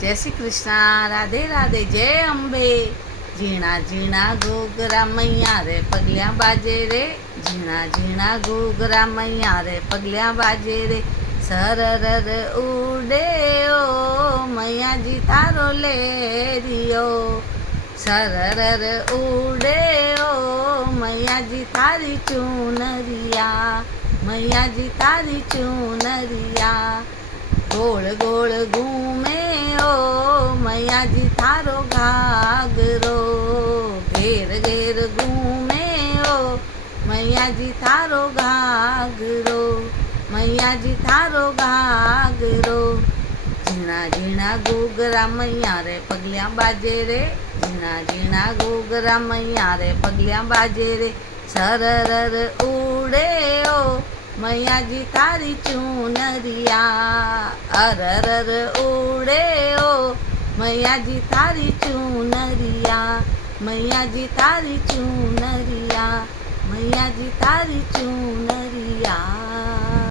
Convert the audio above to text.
जय श्री कृष्णा, राधे राधे, जय अम्बे। झीणा झीणा घूघरा मैया रे पगलियां बाजे रे, झीणा झीणा घूघरा मैया रे पगलियां बाजे रे। सरर उड़े ओ मैया जी तारो ले रियो, सरर उड़े ओ मैया जी तारी चूनरिया, मैया जी तारी चूनरिया। गोल गोल घूमे ओ मैया जी थारो घाघरो, घेर घेर घूमे ओ मैया जी थारो घाघरो, मैया जी थारो घाघरो। झीणा झीणा घूघरा मैया रे पगलियां बाजे रे, झीणा झीणा घूघरा मैया रे पगलियां बाजे रे। सरर उड़े ओ मैया जी तारी चूनरिया, अरर उड़े ओ मैया जी तारी चूनरिया, मैया जी तारी चूनरिया, मैया जी तारी चूनरिया।